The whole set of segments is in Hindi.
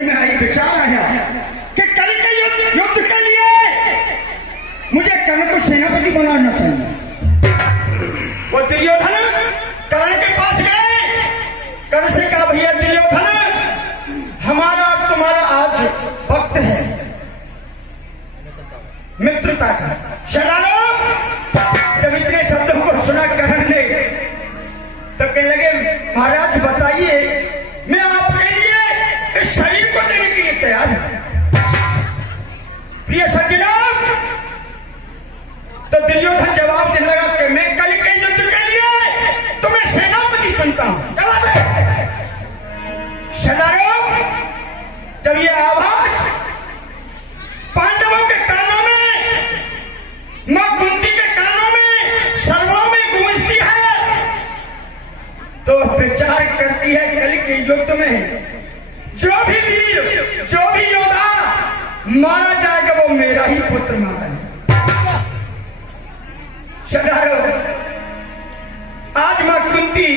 में विचार आया कि कल के युद्ध के लिए मुझे कर्ण को सेनापति बनाना चाहिए। वो दुर्योधन कर्ण के पास गए। कर्ण से कहा, भैया दुर्योधन, हमारा और तुम्हारा आज वक्त है मित्रता का। शरारो जब इतने शब्दों को सुना कर्ण ने तो कहने लगे, महाराज बताइए, मैं आपके लिए इस शरीर को देने के लिए तैयार हूं। प्रिय सज्जनों, तो दुर्योधन जवाब देने लगा कि मैं कल के युद्ध के लिए तुम्हें सेनापति चुनता हूं। जवाब है शरारो, जब ये आवाज पांडवों के कानों में, मां कुंती के कानों में, सर्वों में गूंजती है तो विचार करती है कल के युद्ध में जो भी वीर, जो भी योद्धा मारा जाएगा वो मेरा ही पुत्र मारा जाएगा। शरारो, आज मां कुंती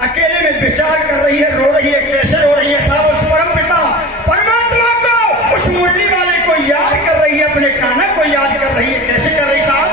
अकेले में विचार कर रही है, रो रही है। कैसे रो रही है साहब? उस परम पिता परमात्मा को, उस मुरली वाले को याद कर रही है, अपने कान्हा को याद कर रही है। कैसे कर रही साहब?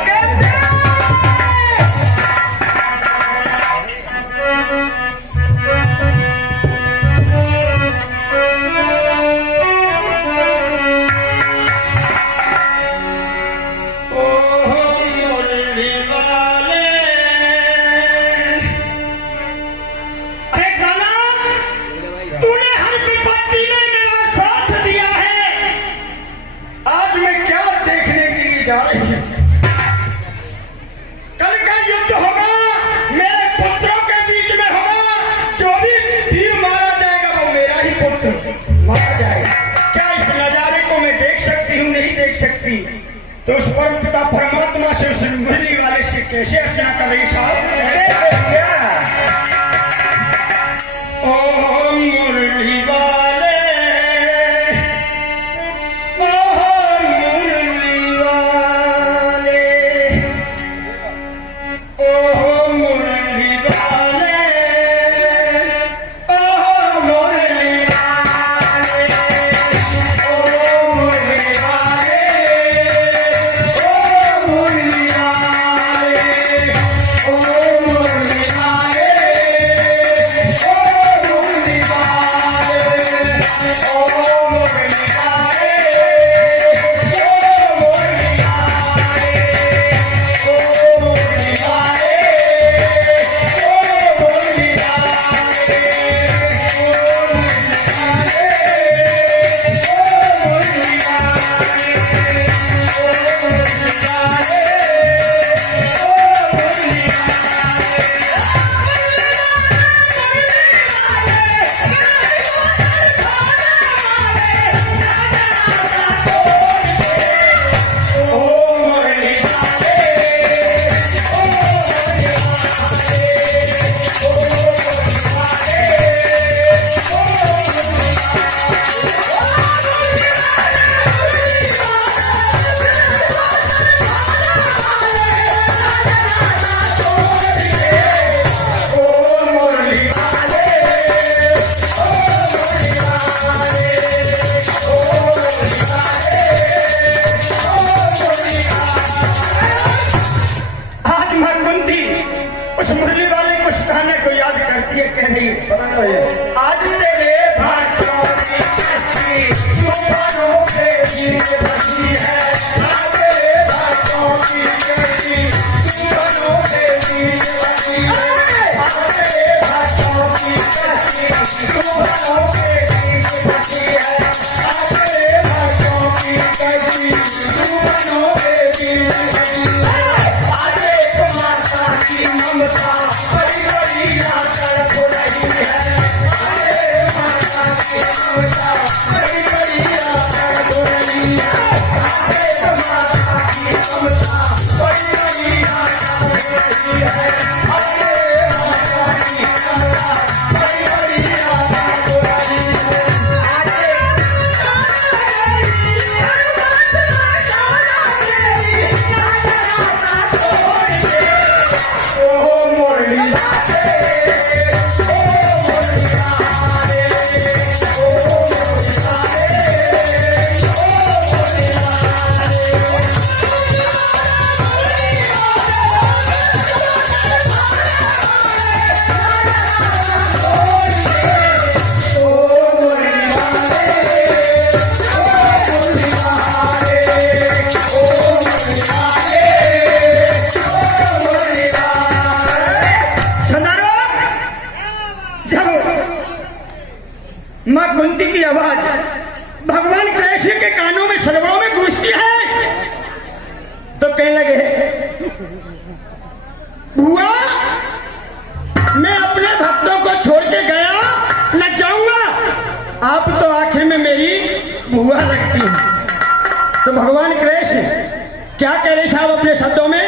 तो उस परम पिता परमात्मा से, उस मुरली वाले से कैसे अर्चना कर रही साहब? ओ मुरली वाले, ओ मुरली वाले, ओ मुरली वाले, ओ मुरली वाले, ओ मुरली वाले, आज तेरे भाटों की कच्ची तूफानों के गीत बजी है। आज तेरे भाटों की कच्ची तूफानों के गीत बजी है। आज तेरे भाटों की कच्ची तूफानों के गीत बजी है। आज तेरे भाटों की कच्ची तूफानों के गीत बजी है। आज एक माता की ममता बड़ी बड़ी आकर हो रही है। मां कुंती की आवाज भगवान कृष्ण के कानों में सरोवरों में गूंजती है। तो कहने लगे, बुआ मैं अपने भक्तों को छोड़ के गया न जाऊंगा, आप तो आखिर में मेरी बुआ लगती है। तो भगवान कृष्ण क्या कह रहे साहब अपने शब्दों में,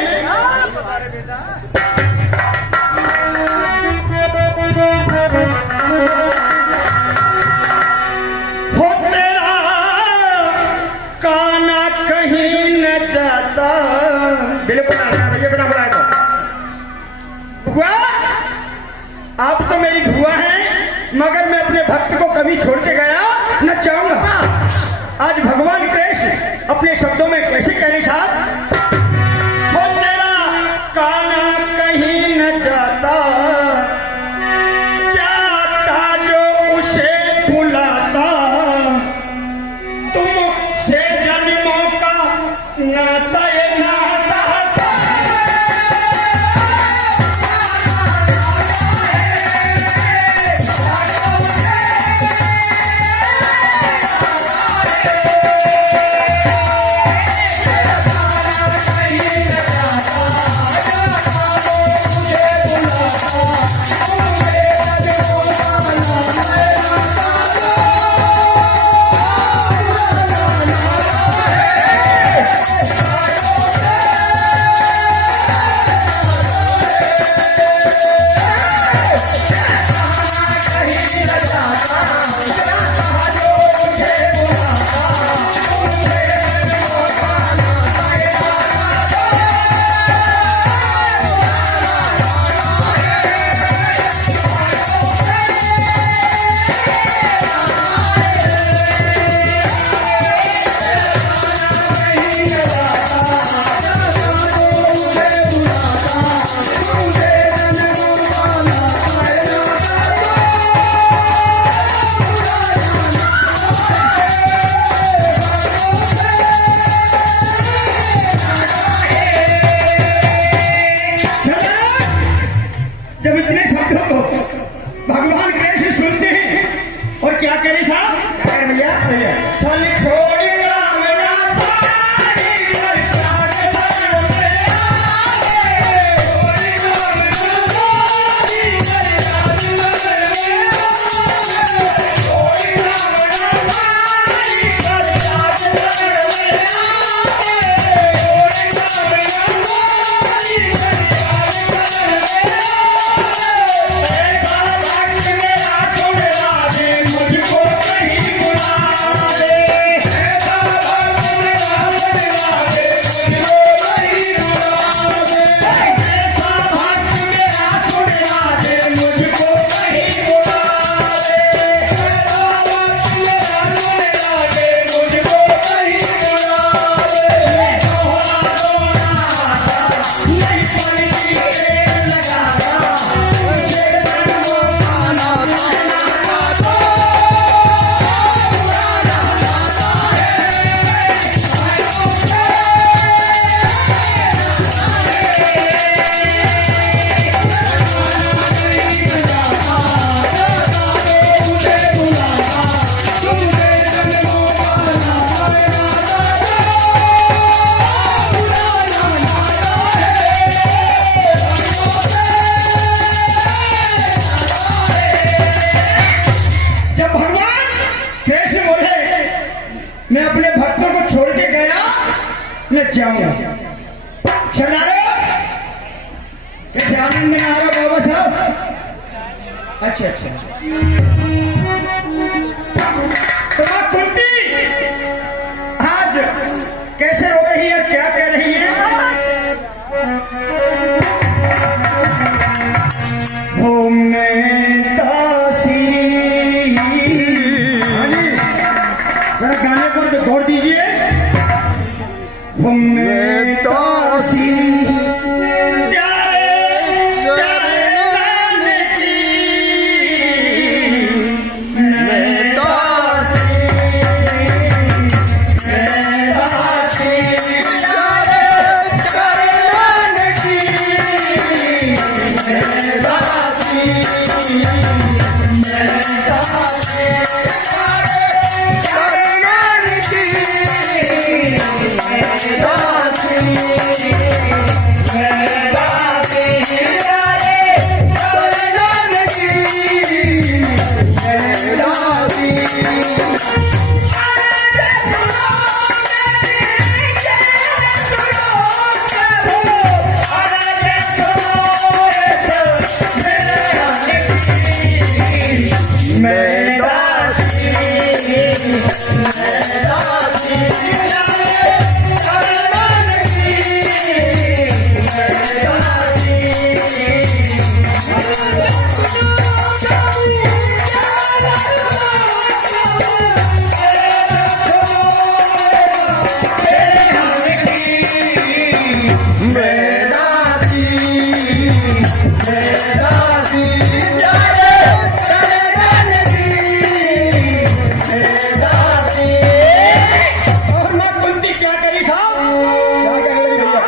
हो तेरा काना कहीं न जाता। बिल्कुल ये बना बुलाए तो बुआ आप तो मेरी बुआ हैं, मगर मैं अपने भक्त को कभी छोड़ के गया न चाहूंगा। आज भगवान कृष्ण अपने शब्दों में कैसे कह रहे साहब, हो तेरा काना कहीं न जाता, जाता जो उसे बुलाता, तुम से जन्मों का नाता ये नाता। जब इतने शब्दों को भगवान कृष्ण सुनते हैं और क्या करें साहब, क्या करें भैया, चल छोड़ मैं अपने भक्तों को छोड़ के गया न जाऊंगा। सरदारो कैसे आनंद में आ रहा बाबा साहब, अच्छा अच्छा। तो मां कुंती आज कैसे रो रही है, क्या कह रही है, घूमने गाने को तो गौर दीजिए, घूमने मैं दासी शरण की मैं और मां कुंती क्या करी साहब? क्या कर रही भैया?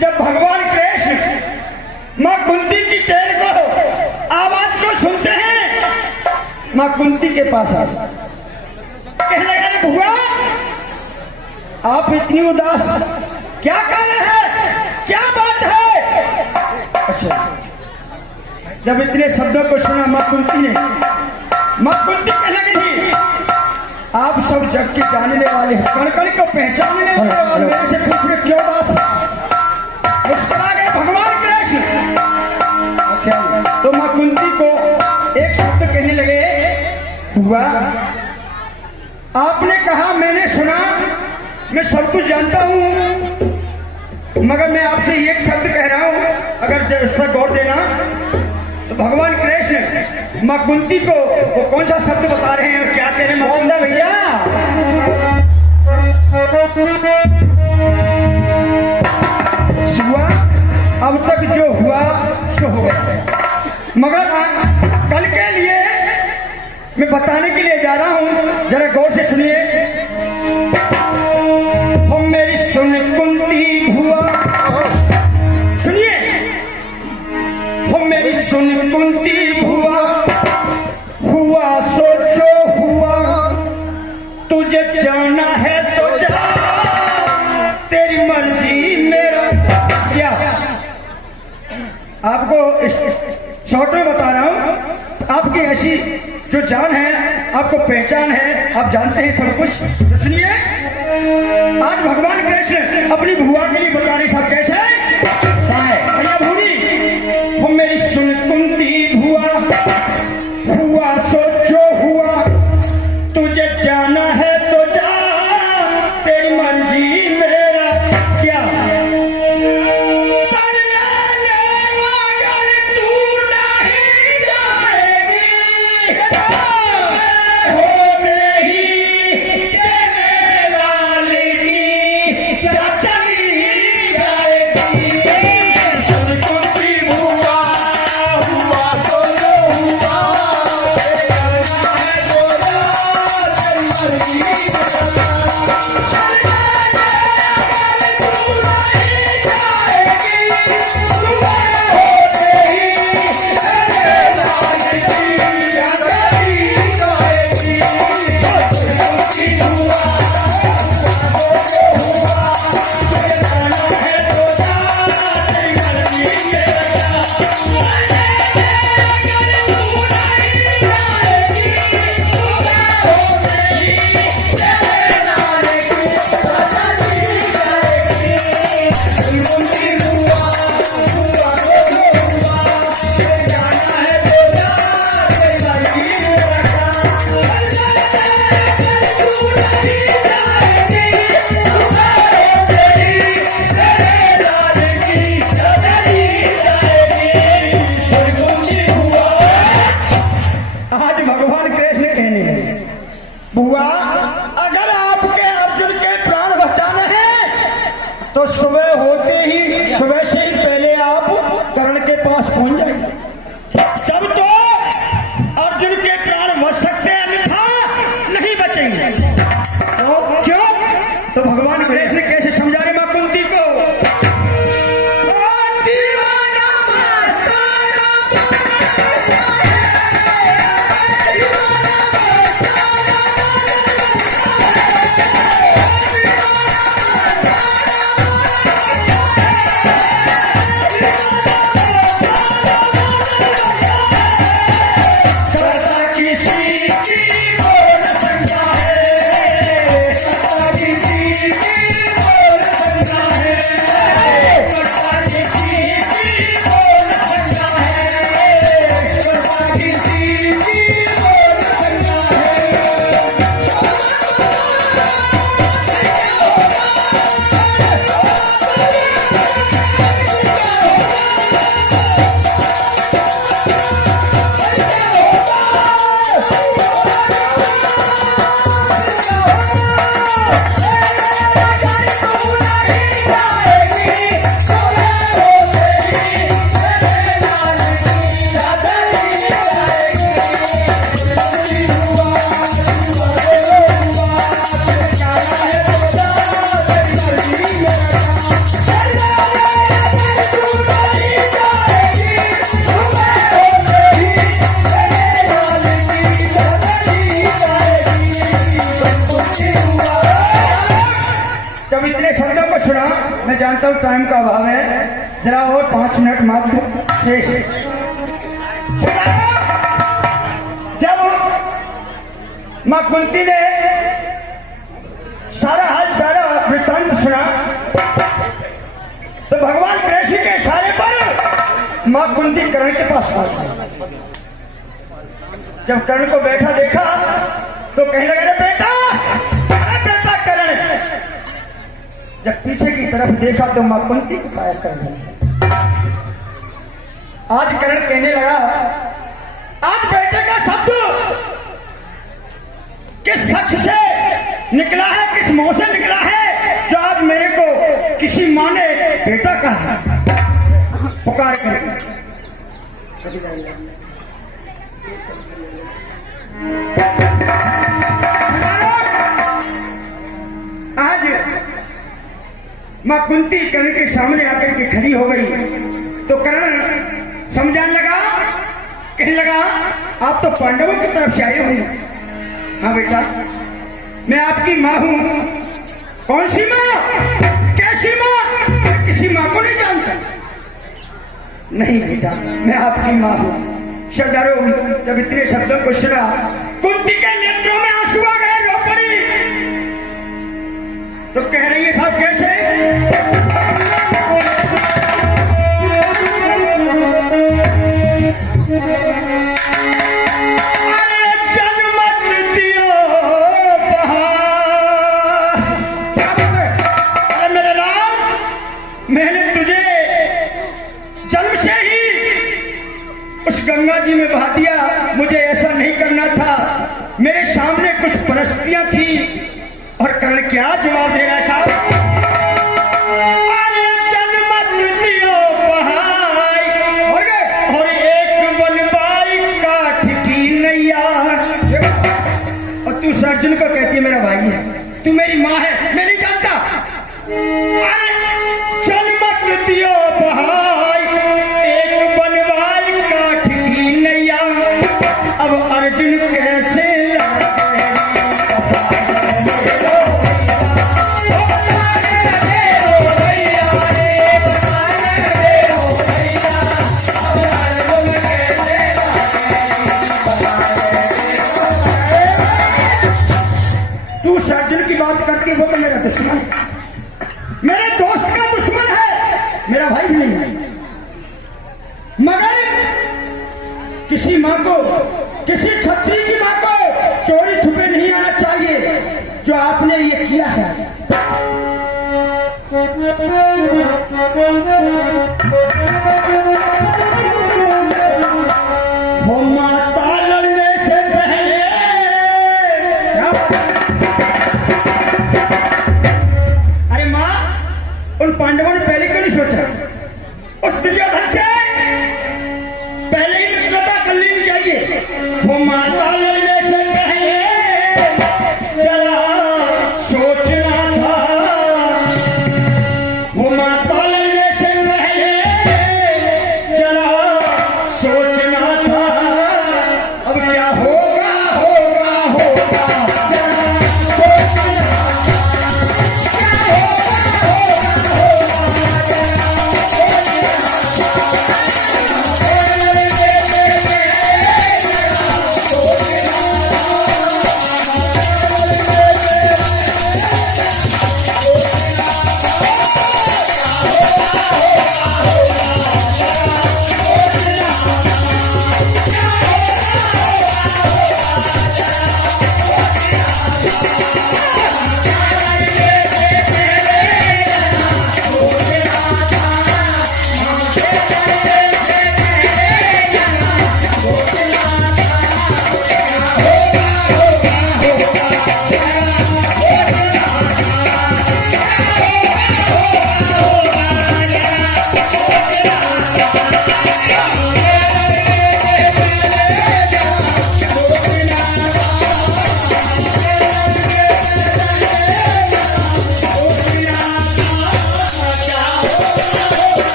जब भगवान कृष्ण मां कुंती की टेर को आवाज को सुनते हैं, मां कुंती के पास आ कहने लगे, अरे भुआ आप इतनी उदास, क्या कारण है, क्या बात है? अच्छा, जब इतने शब्दों को सुना मां कुंती कहने लगी थी, आप सब जग के जानने वाले हैं, कण कण को पहचानने वाले और मेरे से खुश में क्यों उदास? मुस्कुरा गए भगवान कृष्ण। अच्छा, तो मां कुंती को एक शब्द कहने लगे, हुआ आपने कहा, मैंने सुना, मैं सब कुछ जानता हूं, मगर मैं आपसे एक शब्द कह रहा हूं, अगर उस पर गौर देना। तो भगवान कृष्ण मां कुंती को वो कौन सा शब्द बता रहे हैं और क्या कह रहे हैं? कौन था भैया? हुआ अब तक जो हुआ सो हो गया, मगर कल के लिए मैं बताने के लिए जा रहा हूं, जरा गौर से सुनिए। हम मेरी सुन कुंती हुआ, सुनिए, हम मेरी सुन कुंती हुआ, हुआ सो जो हुआ, तुझे जाना है तो जा, तेरी मर्जी मेरा क्या। आपको शॉर्ट में बता रहा हूं, आपकी ऐसी जो जान है, आपको पहचान है, आप जानते हैं सब कुछ। तो सुनिए, आज भगवान कृष्ण अपनी भुआ के लिए बता रहे सब कैसे है भैया भूरी। हम मेरी सुन कुंती भुआ, हुआ सो जो हुआ, तुझे जाना है तो जा, तेरी मर्जी मेरा क्या। तो सुबह होते ही, सुबह से ही पहले आप कर्ण के पास पहुंच जाएंगे। तब तो अर्जुन के प्राण बच सकते हैं, अन्यथा नहीं बचेंगे। तो क्यों? तो भगवान गणेश ने कैसे समझा रहे मां कुंती को? जब इतने शब्दों को सुना, मैं जानता हूं टाइम का अभाव है, जरा और 5 मिनट मात्र शेष। जब मां कुंती ने सारा हाल, सारा वृत्तांत सुना, तो भगवान कृष्ण के इशारे पर मां कुंती कर्ण के पास आ गई। जब कर्ण को बैठा देखा तो कहने लगे, बेटा कर्ण। जब पीछे की तरफ देखा तो मां कुंती को पाया कर्ण। आज कर्ण कहने लगा, आज बेटे का शब्द किस शख्स से निकला है, किस मुंह से निकला है, जो आज मेरे को किसी मां ने बेटा कहा पुकार कर। आज मां कुंती कर्ण के सामने आकर के खड़ी हो गई तो कर्ण समझाने लगा, कहने लगा, आप तो पांडवों की तरफ से आए हुए। हाँ बेटा, मैं आपकी मां हूं। कौन सी मां? कैसी मां? किसी मां को नहीं जानता। नहीं बेटा, मैं आपकी मां हूं। श्रद्धालु जब इतने शब्दों को सुना, कुंती के नेत्रों में आंसू आ गए, रो पड़ी। तो कह रही है, साहब कैसे? अरे जन्मत दियो बहार। अरे मेरे राम, मैंने तुझे जन्म से ही उस गंगा जी में बहा दिया। मुझे ऐसा नहीं करना था। मेरे सामने कुछ परिस्थितियां थी। और कर्ण क्या जवाब दे रहा है साहब? अरे जन्मत दियो बहाई और एक बनवाई काठ की नैया। और तू सर्जन को कहती है मेरा भाई है, तू मेरी माँ है, मैं नहीं जानता। अरे जन्मत दियो बहाई एक बनवाई काठ की नैया। अब अर्जुन कैसे सर्जन की बात करती, वो तो मेरा दुश्मन है, मेरे दोस्त का दुश्मन है, मेरा भाई भी नहीं है। मगर किसी मां को, किसी क्षत्रिय की मां को चोरी छुपे नहीं आना चाहिए, जो आपने ये किया है। वो माता लड़ने से पहले उन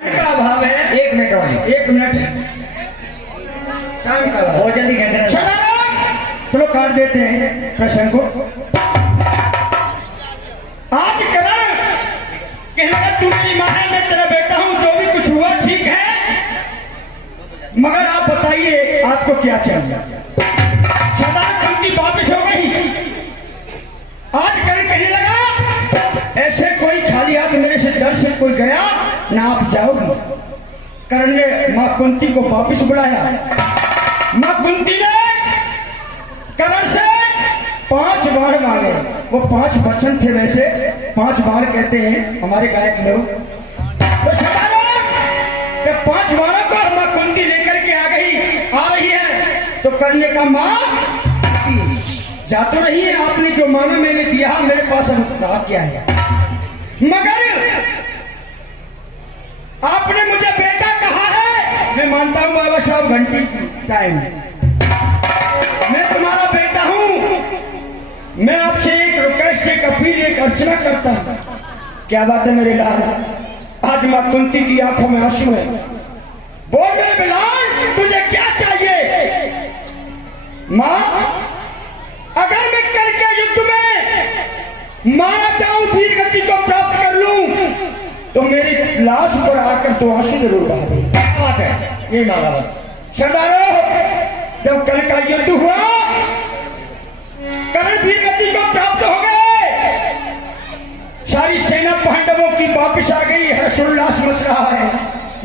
का अभाव है। 1 मिनट और 1 मिनट टाइम का अभाव। बहुत जल्दी कैसे चलो काट देते हैं प्रश्न को। आज करण कहने लगा तू मेरी मां है, मैं तेरा बेटा हूं, जो भी कुछ हुआ ठीक है, मगर आप बताइए आपको क्या चाहिए। सदा कुंती वापिस हो गई। आज करण कहने लगा ऐसे कोई खाली हाथ मेरे से दर से कोई गया ना आप जाओगी। करण ने मां कुंती को वापिस बुलाया। मां कुंती ने करण से 5 बार मांगे। वो 5 वचन थे, वैसे 5 बार कहते हैं हमारे गायक लोग। तो जब 5 बारों को मां कुंती लेकर के आ रही है तो करण ने कहा मां जा तो रही है, आपने जो मांगा मैंने दिया, मेरे पास अब रहा क्या है, मगर आपने मुझे बेटा कहा है। मैं मानता हूं बाबा साहब घंटी टाइम, मैं तुम्हारा बेटा हूं। मैं आपसे एक रिक्वेस्ट, एक अपील, एक अर्चना करता हूं। क्या बात है मेरे लाल, आज मां कुंती की आंखों में आंसू है। बोल मेरे बिलाल तुझे क्या चाहिए। मां अगर मैं करके युद्ध में मारा जाऊं, वीर गति को प्राप्त कर लूं, तो मेरी लाश पर आकर तो आंसू जरूर बहा दे। क्या बात है, यही मांगा बस। सरदारों जब कल का युद्ध हुआ, करण वीर गति को प्राप्त हो गए, सारी सेना पांडवों की वापस आ गई, हर्षोल्लास मच रहा है,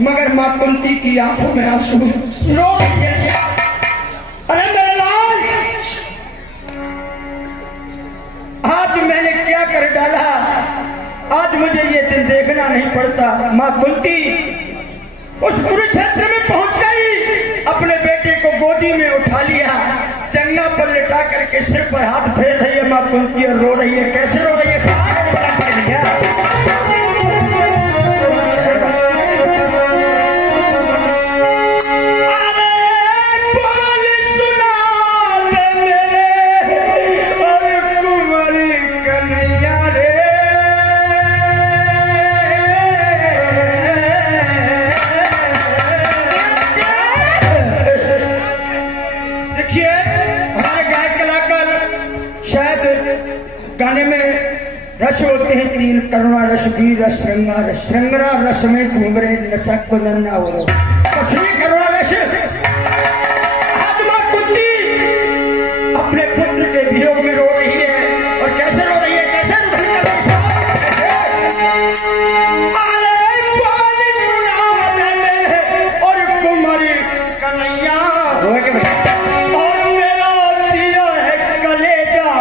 मगर मां कुंती की आंखों में आंसू रो रही है। अरे मेरे लाल आज मैंने क्या कर डाला, आज मुझे ये दिन देखना नहीं पड़ता। मां कुंती उस कुरुक्षेत्र में पहुंच गई, अपने बेटे को गोदी में उठा लिया, चंगा पर लिटा करके सिर पर हाथ फेर रही है मां कुंती और रो रही है। कैसे रो रही है साहब? गाने में रस होते हैं 3, करुणा रस, वीर रस, श्रृंगार रस। श्रृंगार रस में घूम रहे नचक को नन्ना हो तो श्री करुणा रस। आज मां कुंती अपने पुत्र के वियोग में रो रही है, और कैसे रो रही है, कैसे रुदन कर रही है। अरे सुना दे मेरे और कुमारी कन्हैया, और मेरा दिया है कलेजा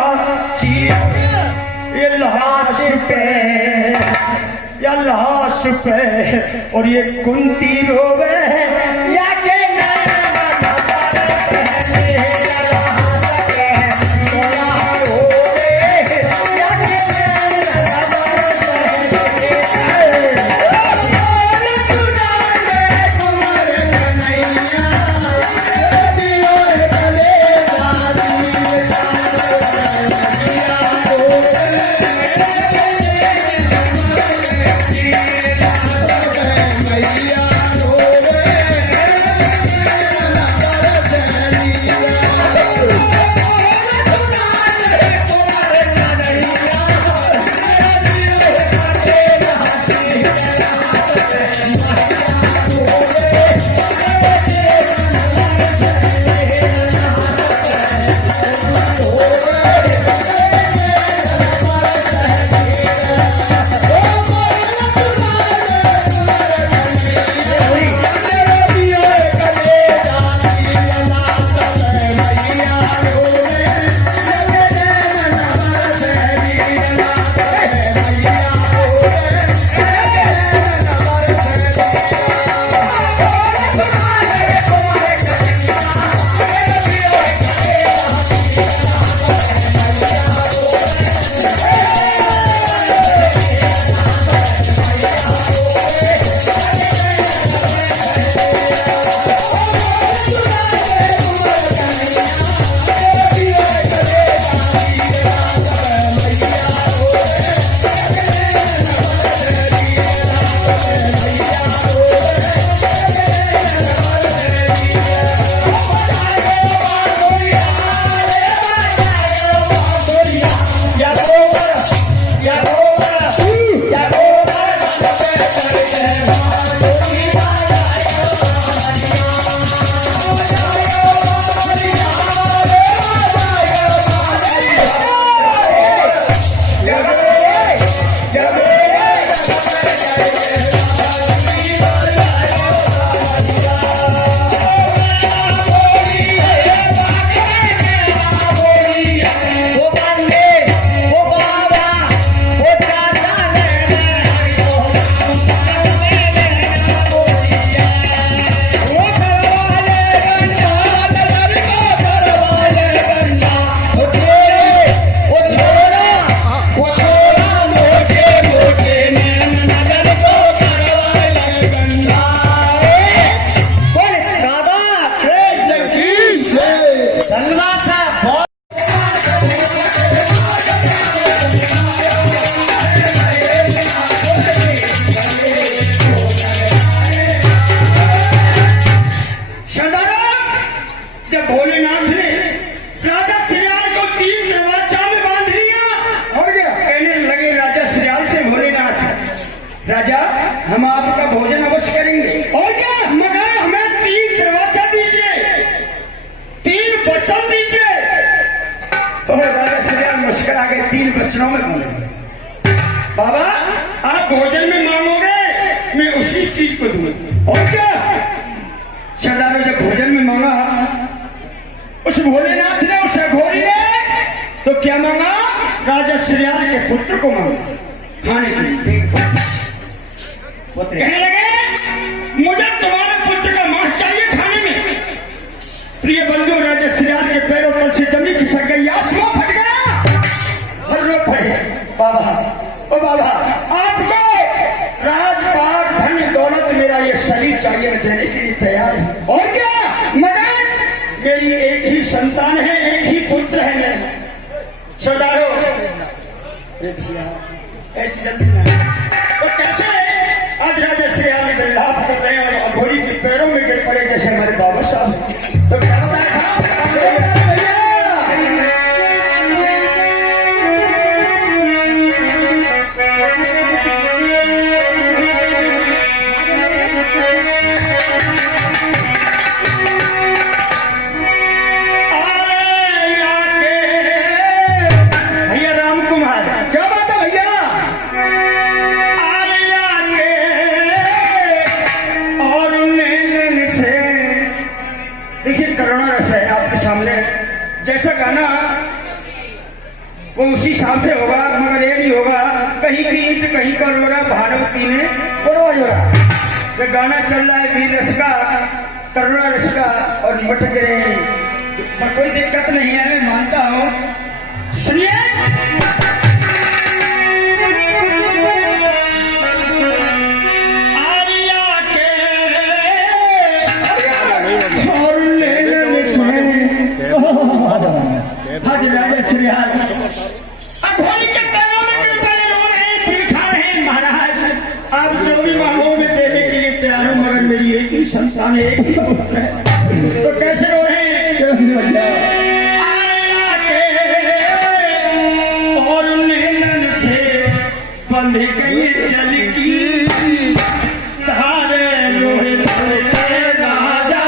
लाश पे, और ये कुंती रोवे या के भोजन अवश्य करेंगे। और क्या, मगर हमें 3 दरवाजा दीजिए, 3 वचन दीजिए। तो राजा श्रीराम मुस्कुरा गए, 3 वचनों में बोले, बाबा आप भोजन में मांगोगे मैं उसी चीज को दूंगा। और क्या, सरदारों जब भोजन में मांगा उस भोलेनाथ ने, उस अघोरी ने तो क्या मांगा, राजा श्रीयाल के पुत्र को मांगा खाने के लिए। कहने लगे मुझे तुम्हारे पुत्र का मांस चाहिए खाने में। प्रिय बंधु, राजा श्रीयाल के पैरों तल से जमीन खिसक गई, आसमां फट गया और रो पड़े, बाबा ओ बाबा आपको राजपाट धन दौलत मेरा ये शरीर चाहिए, मैं देने के लिए तैयार हूं। और क्या, मगर मेरी एक ही संतान है, एक ही पुत्र है मेरा। सरदारों ऐसी जल्दी नहीं, तो कैसे आज राजा श्रीयाल में लाभ कर रहे हैं और अघोरी के पैरों में गिर पड़े जैसे हमारे बाबा साहब। तो क्या बताया साहब, जैसा गाना वो उसी हिसाब से होगा, मगर ये नहीं होगा कहीं की ईंट कहीं का रोरा, भानुमती ने करोड़ जोड़ा। ये गाना चल रहा है वीर रस का, करुणा रस का और मटक रहे हैं, पर कोई दिक्कत नहीं है, मैं मानता हूं। सुनिए, राजा श्रीयाल अघोरी के पैरों में गिर पड़े, रो रहे हैं, फिर खा रहे हैं। महाराज आप जो भी मांगो मैं देने के लिए तैयार हूं, मगर मेरी एक ही संतान है, एक ही पुत्र है। तो कैसे रो रहे हैं, कैसे और नैनन से बंध गई जल की धारे, लोहे लोहे राजा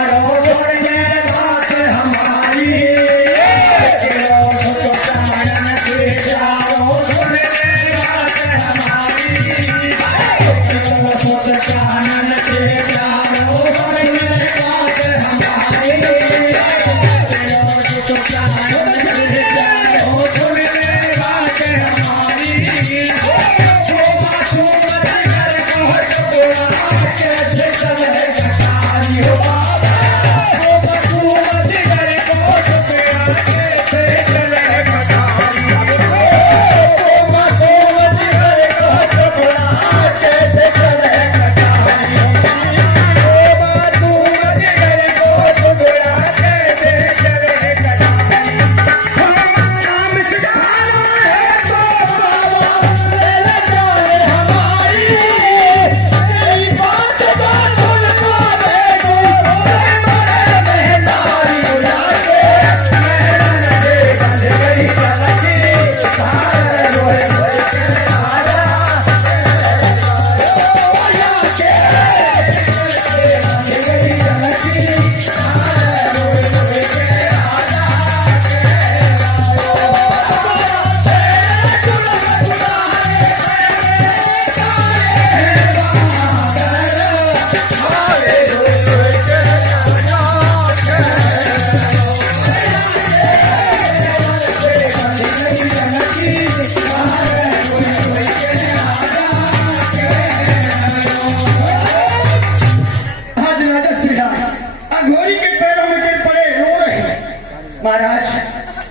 Oh,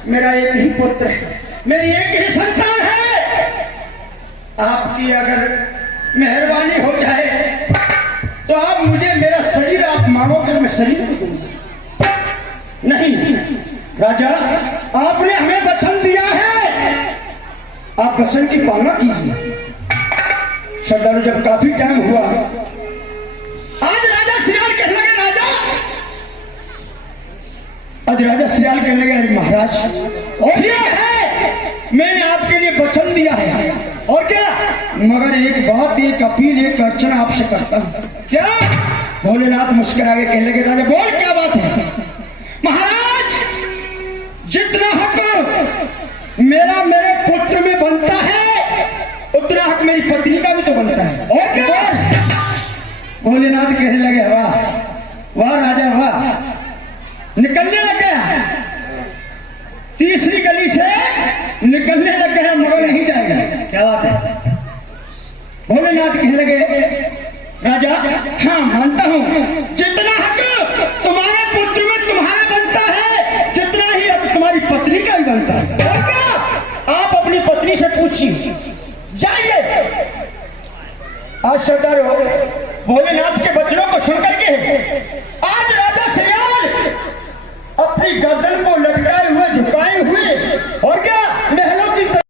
मेरा एक ही पुत्र है, मेरी एक ही संतान है। आपकी अगर मेहरबानी हो जाए तो आप मुझे मेरा शरीर आप मांगोगे तो मैं शरीर को दूंगा। नहीं राजा, आपने हमें वचन दिया है, आप वचन की पालना कीजिए। श्रद्धालु जब काफी टाइम हुआ, आज राजा सियाल कहने लगे, आज राजा सियाल कहने लगे, अरे महाराज और क्या है, मैंने आपके लिए वचन दिया है और क्या, मगर एक बात, एक अपील, एक अर्चना आपसे करता हूं। क्या? भोलेनाथ मुस्कुरा के कहने लगे, राजा बोल क्या बात है? महाराज, जितना हक मेरा मेरे पुत्र में बनता है उतना हक मेरी पत्नी का भी तो बनता है। और क्या? भोलेनाथ कहने लगे, वाह वाह राजा वाह। निकलने लग गया, तीसरी गली से निकलने लग गया, मगर नहीं जाएगा। क्या बात है? भोलेनाथ कहने लगे, राजा हाँ मानता हूं, जितना हक तुम्हारे पुत्र में तुम्हारा बनता है जितना ही हक तुम्हारी पत्नी का भी बनता है। और क्या? आप अपनी पत्नी से पूछिए, जाइए। आज सरदार हो, भोलेनाथ के वचनों को सुनकर के आज राजा सियाल अपनी गर्दन को